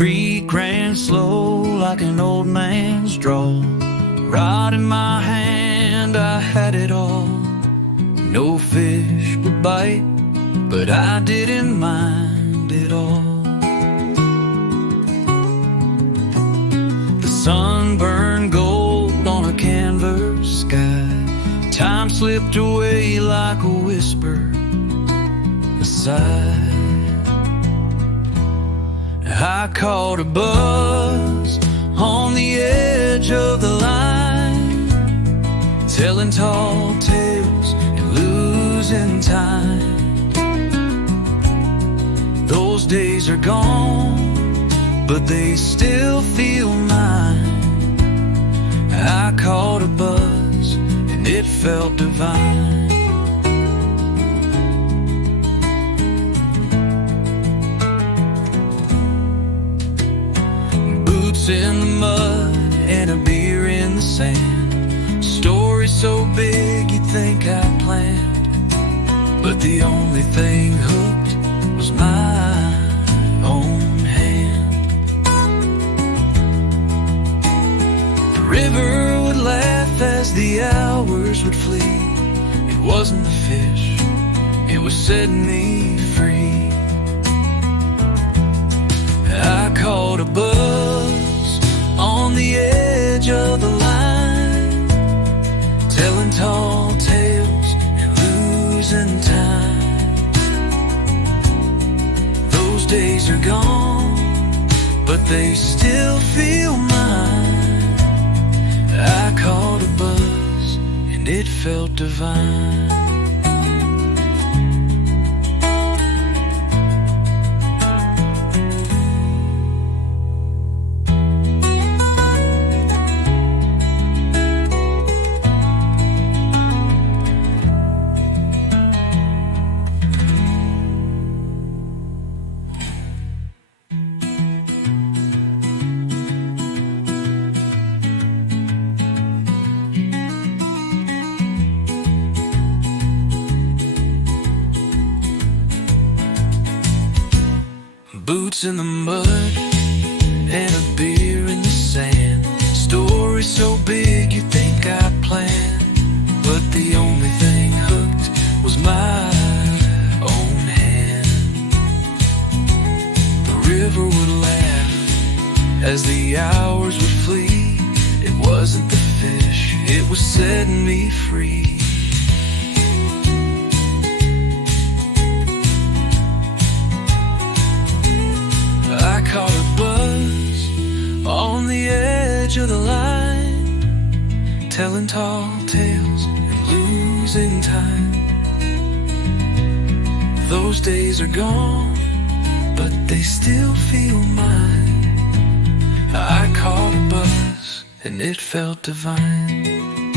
creek ran slow like an old man's drawl. Rod in my hand, I had it all. No fish would bite, but I didn't mind at all. The sun burned gold on a canvas sky. Time slipped away like a whisper, a sigh. I caught a buzz on the edge of the line, telling tall tales and losing time. Those days are gone, but they still feel mine. I caught a buzz and it felt divine. Boots in the mud and a beer in the sand. Story so big you'd think I planned, but the only thing hooked was my own hand. The river would laugh as the hours would flee. It wasn't the fish, it was setting me free. I caught a buzz on the edge of the line, telling tall tales and losing time. Those days are gone, but they still feel mine. I caught a buzz and it felt divine. Boots in the mud and a beer in the sand. Story so big you'd think I planned, but the only thing hooked was my own hand. The river would laugh as the hours would flee. It wasn't the fish, it was setting me free. I caught a buzz on the edge of the line, telling tall tales and losing time. Those days are gone, but they still feel mine. I caught a buzz and it felt divine.